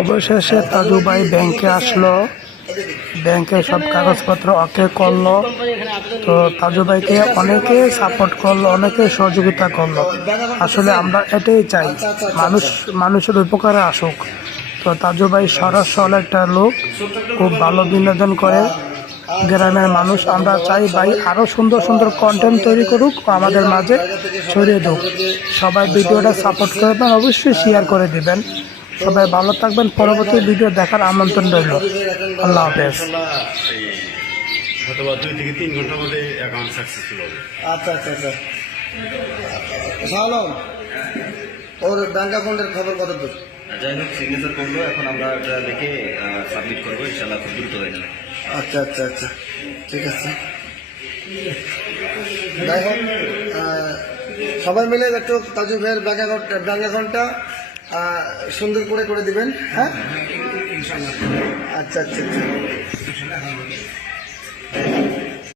অবশেষে তাজু ভাই ব্যাংকে আসলো, ব্যাংকে সব কাগজপত্র ওকে করলো। তো তাজু ভাইকে অনেকে সাপোর্ট করলো, অনেকে সহযোগিতা করলো। আসলে আমরা এটাই চাই, মানুষের উপকারে আসুক। তো তাজু ভাই সরল সরল একটা লোক, খুব ভালো বিনোদন করে গ্রামের মানুষ। আমরা চাই ভাই আরও সুন্দর সুন্দর কন্টেন্ট তৈরি করুক, আমাদের মাঝে ছড়িয়ে দিক। সবাই ভিডিওটা সাপোর্ট করবেন, অবশ্যই শেয়ার করে দিবেন। সবাই ভালো থাকবেন, পরবর্তী ভিডিও দেখার আমন্ত্রণ রইল। আল্লাহ হাফেজ। হয়তো 2 থেকে 3 ঘন্টার মধ্যে অ্যাকাউন্ট সাকসেসফুল হবে। আচ্ছা আচ্ছা আচ্ছা শালম, ওর ব্যাংক অ্যাকাউন্টের খবর কত দূর? যাই হোক, সিগনেচার করলো, এখন আমরা এটা লিখে সাবমিট করবো, ইনশাল্লাহ খুব দ্রুত হয়ে যাবে। আচ্ছা আচ্ছা আচ্ছা, ঠিক আছে। যাই হোক, সবাই মিলে একটু তাজু ভাইয়ের ব্যাংক অ্যাকাউন্টটা সুন্দর করে দিবেন। হ্যাঁ, আচ্ছা আচ্ছা আচ্ছা।